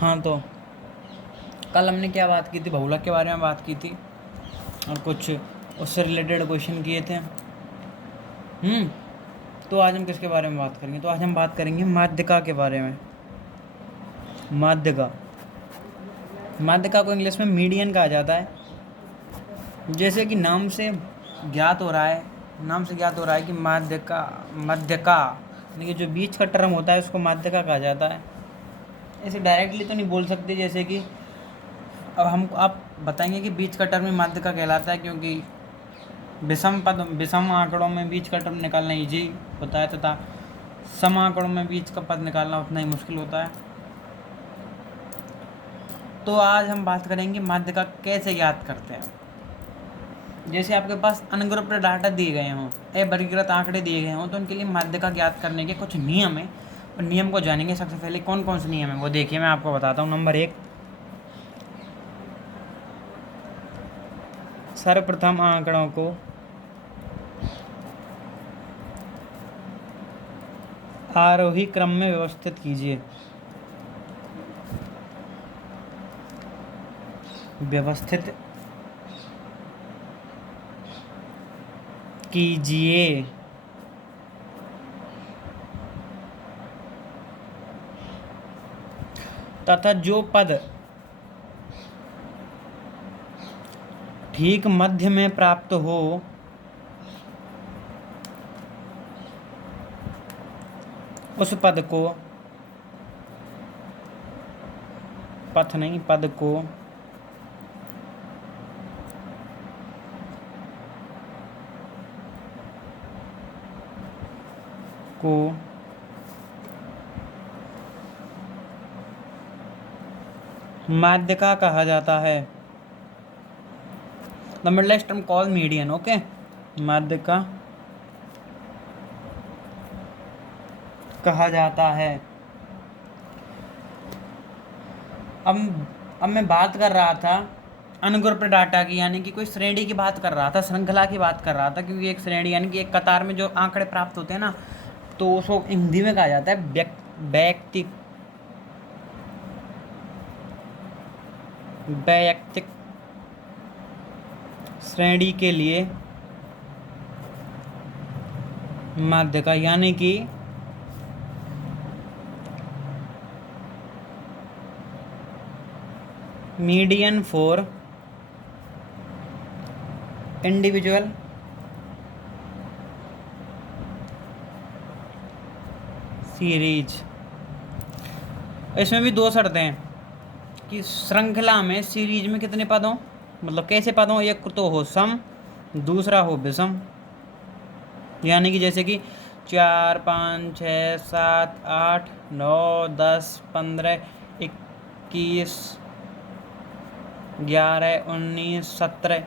हाँ, तो कल हमने क्या बात की थी, बहुलक के बारे में बात की थी और कुछ उससे रिलेटेड क्वेश्चन किए थे। तो आज हम किसके बारे में बात करेंगे? तो आज हम बात करेंगे माध्यिका के बारे में। माध्यिका, माध्यिका को इंग्लिश में मीडियन कहा जाता है। जैसे कि नाम से ज्ञात हो रहा है कि माध्यिका, मध्यका यानी कि जो बीच का टर्म होता है उसको माध्यिका कहा जाता है। ऐसे डायरेक्टली तो नहीं बोल सकते, जैसे कि अब आप बताएंगे कि बीच का टर्म ही माध्यिका कहलाता है, क्योंकि विषम आंकड़ों में बीच का टर्म निकालना ईजी होता है तथा सम आंकड़ों में बीच का पद निकालना उतना ही मुश्किल होता है। तो आज हम बात करेंगे माध्यिका कैसे ज्ञात करते हैं। जैसे आपके पास अनग्रुप्ड डाटा दिए गए हों, वर्गीकृत आंकड़े दिए गए हों, तो उनके लिए माध्यिका ज्ञात करने के कुछ नियम हैं। और नियम को जानेंगे। सबसे पहले कौन कौन से नियम है वो देखिए, मैं आपको बताता हूँ। नंबर 1, सर्वप्रथम आंकड़ों को आरोही क्रम में व्यवस्थित कीजिए। व्यवस्थित कीजिए तथा जो पद ठीक मध्य में प्राप्त हो उस पद को माध्यिका कहा जाता है। The middlest term call median. Okay, माध्यिका कहा जाता है। अब मैं बात कर रहा था अनग्रुप्ड डाटा की, यानी कि कोई श्रेणी की बात कर रहा था, श्रृंखला की बात कर रहा था, क्योंकि एक श्रेणी यानी कि एक कतार में जो आंकड़े प्राप्त होते हैं ना, तो उसको हिंदी में कहा जाता है वैयक्तिक श्रेणी के लिए माध्यिका, यानी कि मीडियन फॉर इंडिविजुअल सीरीज। इसमें भी दो शर्तें हैं कि श्रृंखला में, सीरीज में कितने पद हों, मतलब कैसे पद हों। एक तो हो सम, दूसरा हो विषम। यानी कि जैसे कि 4, 5, 6, 7, 8, 9, 10, 15, 21, 11, 19, 17।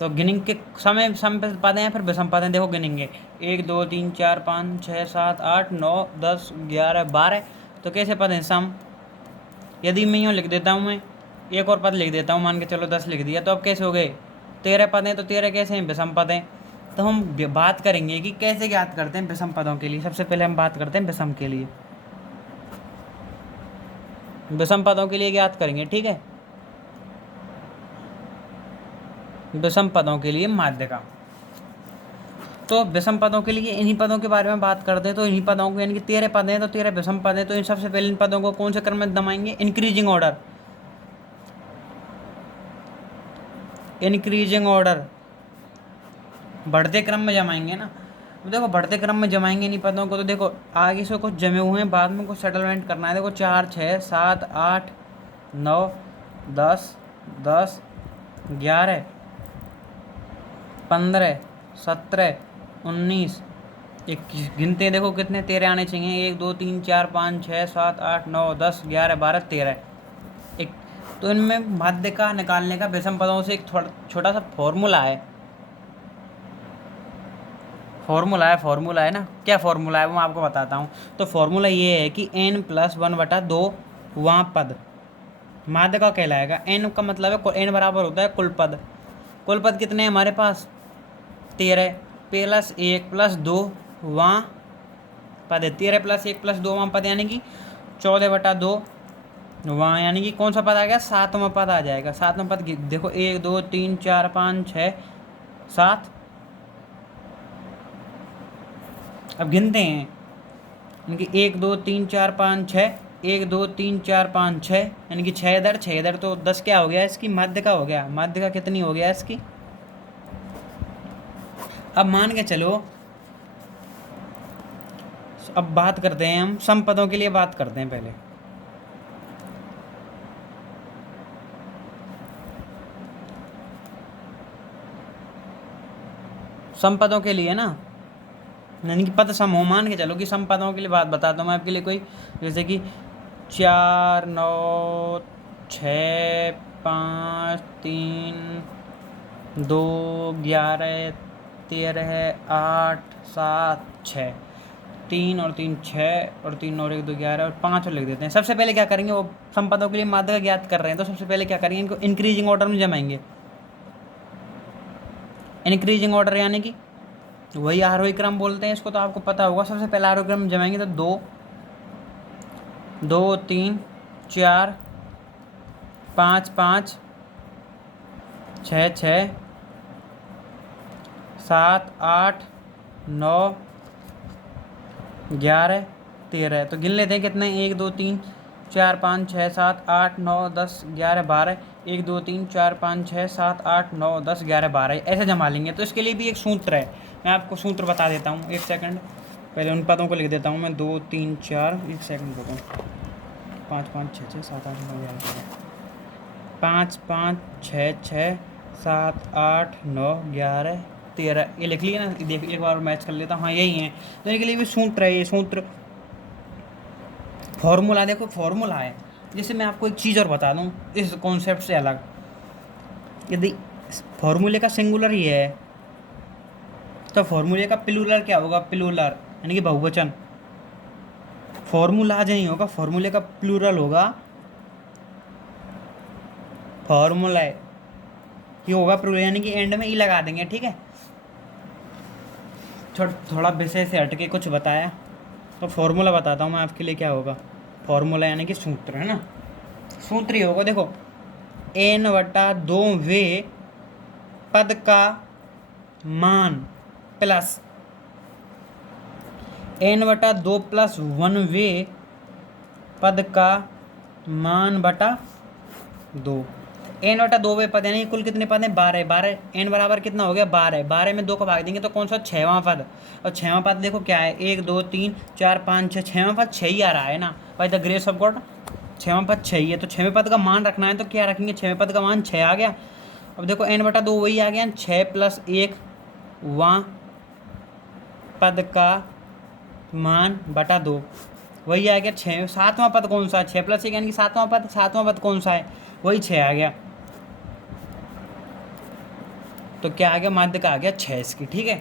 तो गिनिंग के समय सम पद हैं, फिर विषम पद हैं। देखो गिनेंगे 1, 2, 3, 4, 5, 6, 7, 8, 9, 10, 11, 12। तो कैसे पद हैं? सम। यदि मैं यूँ लिख देता हूँ, मैं एक और पद लिख देता हूँ, मान के चलो 10 लिख दिया, तो अब कैसे हो गए? 13 पद हैं। तो 13 कैसे हैं? विषम पद हैं। तो हम बात करेंगे कि कैसे ज्ञात करते हैं विषम पदों के लिए। सबसे पहले हम बात करते हैं विषम के लिए, विषम पदों के लिए ज्ञात करेंगे। ठीक है, विषम पदों के लिए माध्यिका। तो विषम पदों के लिए इन्हीं पदों के बारे में बात करते हैं। तो इन्हीं पदों को, यानी कि 13 पद हैं तो 13 विषम पद हैं। तो इन सबसे पहले इन पदों को कौन से क्रम में दबाएंगे? Increasing order. इंक्रीजिंग ऑर्डर, बढ़ते क्रम में जमाएंगे ना। तो देखो बढ़ते क्रम में जमाएंगे इन्हीं पदों को। तो देखो आगे से कुछ जमे हुए हैं, बाद में कुछ सेटलमेंट करना है। देखो 4, 6, 7, 8, 9, 10, 10, 11, 15, 17, 19, 21। गिनते हैं, देखो कितने 13 आने चाहिए। 1, 2, 3, 4, 5, 6, 7, 8, 9, 10, 11, 12, 13। एक तो इनमें माध्यिका निकालने का विषम पदों से एक छोटा सा फॉर्मूला है। फॉर्मूला है ना। क्या फॉर्मूला है वो मैं आपको बताता हूँ। तो फॉर्मूला ये है कि n+1/2 वहाँ पद माध्यिका कहलाएगा। n का मतलब है n बराबर होता है कुल पद। कुल पद कितने हैं हमारे पास? 13 + 1 + 2 वहाँ पद है। 13 + 1 + 2 वहाँ पद, यानी कि 14/2 वहाँ यानी कि कौन सा पद आ गया, सातवां पद आ जाएगा। सातवां पद देखो 1 2 3 4 5 6 7। अब गिनते हैं यानी कि 1 2 3 4 5 6, 1 2 3 4 5 6, यानी कि 6 इधर 6 इधर, तो 10 क्या हो गया इसकी, मध्य का हो गया। मध्य का कितनी हो गया इसकी। अब मान के चलो, अब बात करते हैं हम सम पदों के लिए, बात करते हैं पहले। सम पदों के लिए ना, यानी कि पद सम हो, मान के चलो कि सम पदों के लिए बात बताता हूँ मैं आपके लिए कोई, जैसे कि 4 9 6 5 3 2 11 13 8 7 6, 3 और 3 6 और 3 और 1 2 11 और 5 और लिख देते हैं। सबसे पहले क्या करेंगे, वो सम पदों के लिए माध्यक ज्ञात कर रहे हैं, तो सबसे पहले क्या करेंगे, इनको इंक्रीजिंग ऑर्डर में जमाएंगे। इंक्रीजिंग ऑर्डर यानी कि वही आरोही क्रम बोलते हैं इसको, तो आपको पता होगा। सबसे पहले आरोही क्रम जमाएंगे तो 2 2 3 4 5 5 6 6 7 8 9 11 13। तो गिन लेते हैं कितने, 1 2 3 4 5 6 7 8 9 10 11 12, 1 2 3 4 5 6 7 8 9 10 11 12, ऐसे जमा लेंगे। तो इसके लिए भी एक सूत्र है, मैं आपको सूत्र बता देता हूँ, एक सेकंड। पहले उन पदों को लिख देता हूँ मैं, 2 3 4, एक सेकंड रुको, 5 5 6 6 7 8 9 11 5 5 6 6 7 8 9 11 13, ये लिख लिया ना। देख एक बार मैच कर लेता हूँ, हाँ यही है। तो इनके लिए भी सूत्र है, ये सूत्र फॉर्मूला, देखो फॉर्मूला है। जैसे मैं आपको एक चीज़ और बता दूँ इस कॉन्सेप्ट से अलग, यदि फॉर्मूले का सिंगुलर ही है तो फॉर्मूले का प्लूरल क्या होगा, प्लूरल यानी कि बहुवचन। फॉर्मूला नहीं होगा, फॉर्मूले का प्लूरल होगा फॉर्मूला, ये होगा प्लूरल, यानी कि एंड में ई लगा देंगे, ठीक है। थोड़ा विषय से हट के कुछ बताया, तो फॉर्मूला बताता हूँ मैं आपके लिए क्या होगा। फॉर्मूला यानी कि सूत्र है ना, सूत्र ही होगा, देखो n/2 वे पद का मान प्लस n/2 + 1 वे पद का मान बटा 2। n/2 वे पद यानी कुल कितने पद हैं, 12। 12 n बराबर कितना हो गया, 12। 12 में 2 को भाग देंगे तो कौन सा, 6वां पद। और 6वां पद देखो क्या है, 1 2 3 4 5 6, 6वां पद 6 ही आ रहा है ना भाई, द ग्रेस ऑफ गॉड। 6वां पद 6 ही है, तो 6वें पद का मान रखना है, तो क्या रखेंगे, 6वें पद का मान 6 आ गया। अब देखो n/2 वही आ गया, 6 + 1 वां पद का मान बटा 2, वही आ गया 6। 7वां पद कौन सा है, 6 + 1 यानी कि 7वां पद। 7वां पद कौन सा है, वही 6 आ गया। तो क्या आ गया, माध्य का आ गया 6 इसकी, ठीक है।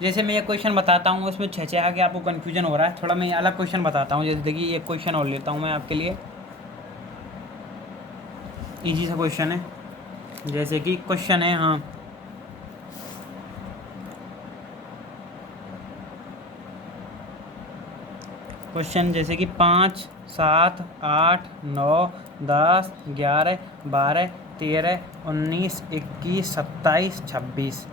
जैसे मैं ये क्वेश्चन बताता हूँ उसमें 6 6 आ गया, आपको कन्फ्यूजन हो रहा है थोड़ा, मैं अलग क्वेश्चन बताता हूँ। जैसे देखिए ये क्वेश्चन और लेता हूँ मैं आपके लिए, इजी सा क्वेश्चन है। जैसे कि क्वेश्चन है, हाँ क्वेश्चन जैसे कि 5 7 8 9 10 11 12 13 19 21 27 26,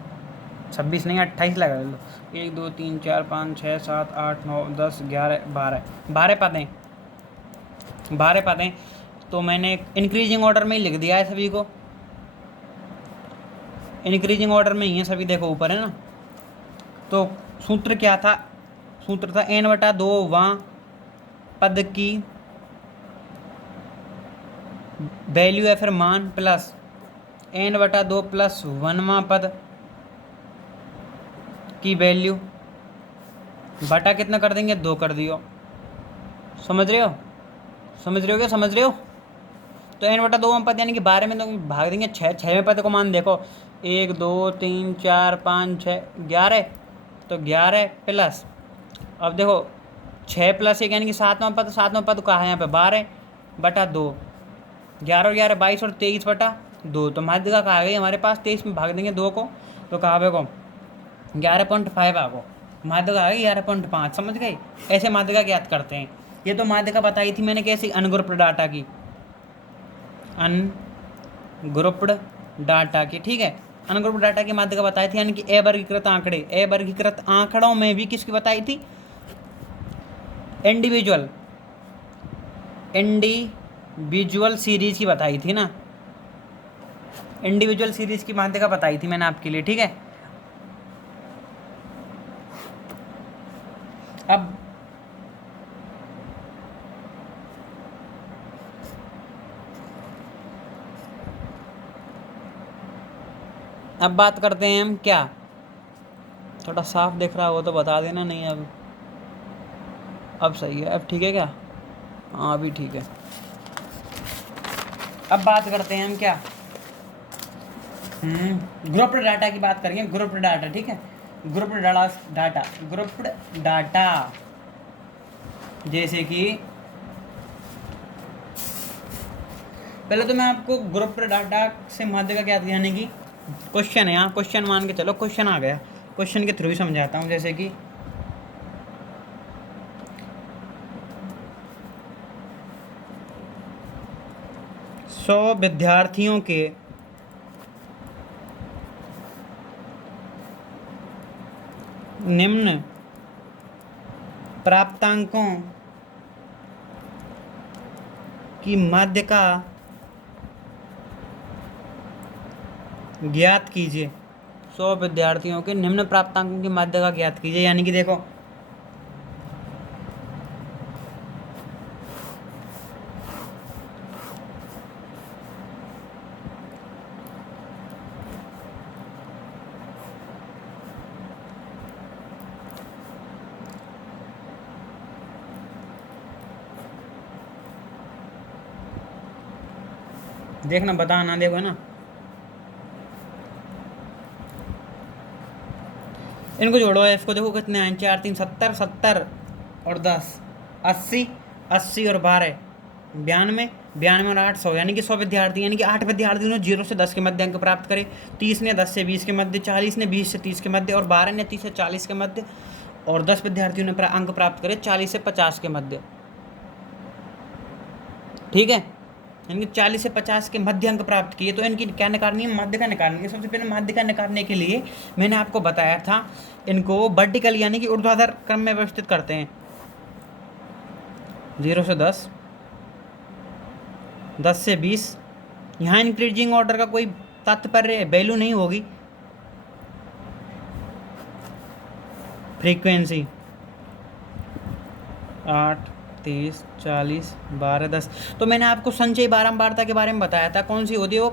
26 नहीं 28 लगा लो। 1 2 3 4 5 6 7 8 9 10 11 12, 12 पद हैं, 12 पद हैं। तो मैंने इंक्रीजिंग ऑर्डर में ही लिख दिया है सभी को, इंक्रीजिंग ऑर्डर में ही है सभी, देखो ऊपर है ना। तो सूत्र क्या था, सूत्र था n/2 वां पद की वैल्यू है फिर मान, प्लस n/2 + 1वां पद की वैल्यू बटा कितना कर देंगे, 2 कर दियो। समझ रहे हो, समझ रहे हो क्या, समझ रहे हो। तो n/2वां पद यानी कि 12 में तो भाग देंगे 6, 6वें पद को मान देखो, 1 2 3 4 5 6 11, तो 11 प्लस, अब देखो 6 + 1 यानी कि 7वां पद। 7वां पद कहाँ है यहाँ पे, 12 बटा 2, 11 और 11 22 और 23 बटा 2। तो माध्य का कहा गई हमारे पास, 23 में भाग देंगे 2 को, तो कहा को 11.5 आ गो, माध्य का आ गई 11.5। समझ गए, ऐसे माध्य का ज्ञात करते हैं। ये तो माध्य का बताई थी मैंने कैसे, अनग्रुप डाटा की। अनग्रुप्ड डाटा की, ठीक है। अनग्रुप्ड डाटा की माध्यिका बताई थी, यानी कि अवर्गीकृत आंकड़े। अवर्गीकृत आंकड़ों में भी किसकी बताई थी? इंडिविजुअल सीरीज की बताई थी ना, इंडिविजुअल सीरीज की माध्यिका बताई थी मैंने आपके लिए, ठीक है। अब बात करते हैं हम क्या, थोड़ा साफ दिख रहा हो तो बता देना, नहीं अब सही है, अब ठीक है क्या? हाँ अभी ठीक है। अब बात करते हैं हम क्या, ग्रुप्ड डाटा की बात करेंगे। ग्रुप्ड डाटा, ठीक है। ग्रुप्ड डाटा जैसे कि पहले तो मैं आपको ग्रुप्ड डाटा से माध्यिका क्या थी, यानी कि क्वेश्चन है, यहाँ क्वेश्चन मान के चलो, क्वेश्चन आ गया, क्वेश्चन के थ्रू ही समझाता हूँ। जैसे कि 100 विद्यार्थियों के निम्न प्राप्तांकों की माध्यिका ज्ञात कीजिए। 100 विद्यार्थियों के निम्न प्राप्तांकों की माध्यिका ज्ञात कीजिए, यानी कि देखो देखना, बताना, देखो ना, इनको जोड़ो, इसको देखो कितने हैं, 4 3 70, 70 और 10 80, 80 और 12 92, 92 और 8 100, यानी कि 100 विद्यार्थी, यानी कि 8 विद्यार्थियों ने 0 से 10 के मध्य अंक प्राप्त करे। 30 ने 10 से 20 के मध्य, 40 ने 20 से 30 के मध्य, और 12 ने 30 से 40 के मध्य, और 10 विद्यार्थियों ने अंक प्राप्त करे 40 से 50 के मध्य, ठीक है। यानी कि 40 से 50 के मध्य अंक प्राप्त किए, तो इनकी क्या निकालनी है? माध्यिका निकालनी है। सबसे पहले माध्यिका निकालने के लिए मैंने आपको बताया था, इनको वर्टिकल यानी कि ऊर्ध्वाधर क्रम में व्यवस्थित करते हैं। 0 से 10, 10 से 20, यहाँ इंक्रीजिंग ऑर्डर का कोई तात्पर्य वैल्यू नहीं होगी। फ्रीक्वेंसी 8, 30, 40, 12, 10, तो मैंने आपको संचयी बारंबारता के बारे में बताया था। कौन सी होती है वो?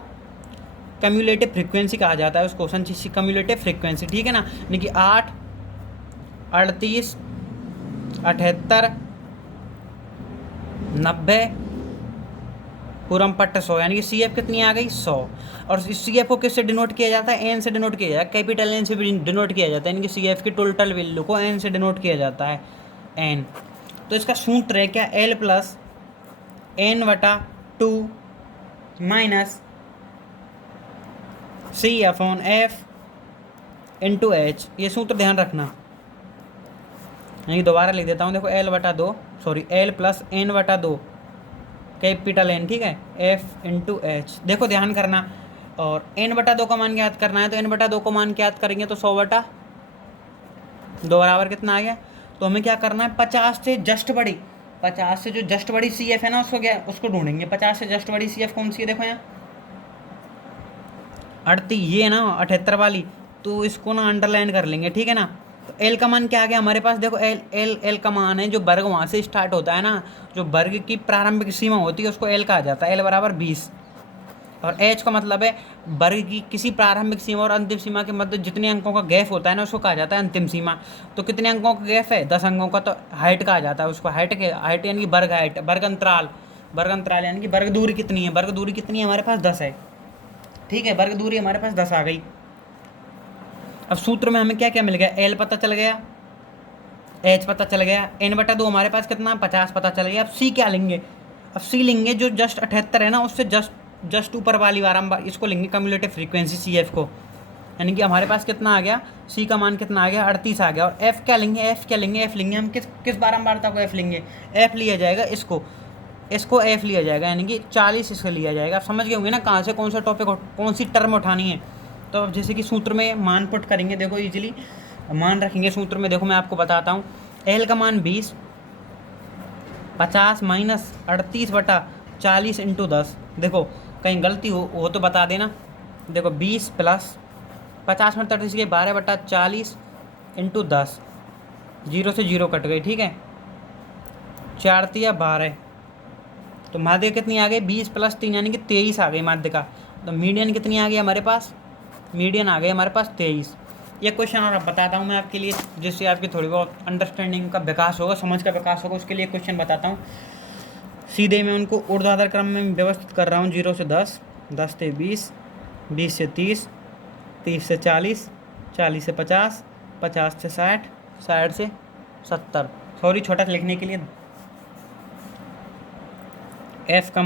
कम्युलेटिव फ्रीक्वेंसी कहा जाता है उसको, संचयी कम्युलेटिव फ्रीक्वेंसी, ठीक है ना। यानी कि 8, 38, 78, 90 पूरम पट्ट 100, यानी कि सी एफ कितनी आ गई? 100। और इस सी एफ को किससे डिनोट किया जाता है? एन से डिनोट किया जाता है, कैपिटल एन से भी डिनोट किया जाता है, यानी कि सी एफ की टोटल वैल्यू को एन से डिनोट किया जाता है, एन। तो इसका सूत्र है क्या? एल प्लस एन बटा 2 माइनस सी अपॉन एफ इंटू एच, ये सूत्र ध्यान रखना। यही दोबारा लिख देता हूँ, देखो एल बटा 2, सॉरी एल प्लस एन बटा 2 कैपिटल एन, ठीक है, एफ इंटू एच। देखो ध्यान करना, और एन बटा 2 का मान ज्ञात करना है, तो एन बटा 2 को मान ज्ञात करेंगे तो 100 बटा 2 बराबर कितना आ गया? तो हमें क्या करना है? 50 से जस्ट बड़ी, 50 से जो जस्ट बड़ी सी एफ है ना, उसको क्या, उसको ढूंढेंगे। 50 से जस्ट बड़ी सी एफ कौन सी है? देखो यहाँ 38, ये है ना 78 वाली, तो इसको ना अंडरलाइन कर लेंगे, ठीक है ना। तो एल का मान क्या आ गया हमारे पास? देखो एल एल एल का मान है जो वर्ग वहाँ से स्टार्ट होता है ना, जो वर्ग की प्रारंभिक सीमा होती है उसको एल कहा जाता है, एल बराबर 20। और एच का मतलब है वर्ग की किसी प्रारंभिक सीमा और अंतिम सीमा के मध्य जितने अंकों का गैप होता है ना, उसको कहा जाता है अंतिम सीमा। तो कितने अंकों का गैप है? 10 अंकों का, तो हाइट कहा जाता है उसको। हाइट के, हाइट यानी कि वर्ग हाइट, वर्ग अंतराल, वर्ग अंतराल यानी कि वर्ग दूरी कितनी है? वर्ग दूरी कितनी है हमारे पास? 10 है, ठीक है। वर्ग दूरी हमारे पास 10 आ गई। अब सूत्र में हमें क्या क्या मिल गया? एल पता चल गया, एच पता चल गया, एन बटा 2 हमारे पास कितना? 50 पता चल गया। अब सी क्या लेंगे? अब सी लेंगे जो जस्ट 78 है ना, उससे जस्ट ऊपर वाली बारंबार, इसको लेंगे कम्युलेटिव फ्रीक्वेंसी सी एफ को, यानी कि हमारे पास कितना आ गया? सी का मान कितना आ गया? 38 आ गया। और एफ क्या लेंगे? एफ क्या लेंगे? एफ लेंगे हम किस बारंबारता को एफ लेंगे? एफ लिया जाएगा इसको, इसको एफ लिया जाएगा, यानी कि 40 इसको लिया जाएगा। आप समझ गए होंगे ना कहाँ से कौन सा टॉपिक कौन सी टर्म उठानी है। तो अब जैसे कि सूत्र में मान पुट करेंगे, देखो इजीली मान रखेंगे सूत्र में। देखो मैं आपको बताता हूँ, एल का मान 20, 50 माइनस 38/40 इंटू 10। देखो कहीं गलती हो तो बता देना। देखो 20 प्लस 50 में 38 के 12/40 इंटू 10, 0 से 0 कट गई, ठीक है। 4 तिया 12, तो माध्यिका कितनी आ गई, 20 प्लस 3 यानी कि 23 आ गई माध्यिका। तो मीडियन कितनी आ गई हमारे पास, मीडियन आ गई हमारे पास 23। ये क्वेश्चन और अब बताता हूँ मैं आपके लिए, जिससे आपकी थोड़ी बहुत अंडरस्टैंडिंग का विकास होगा, समझ का विकास होगा। उसके लिए क्वेश्चन बताता हूँ। सीधे मैं उनको ऊर्ध्वाधर क्रम में व्यवस्थित कर रहा हूँ। 0 से 10, 10 से 20, 20 से 30, 30 से 40, 40 से 50, 50 से 60, 60 से 70। सॉरी छोटा लिखने के लिए। एफ का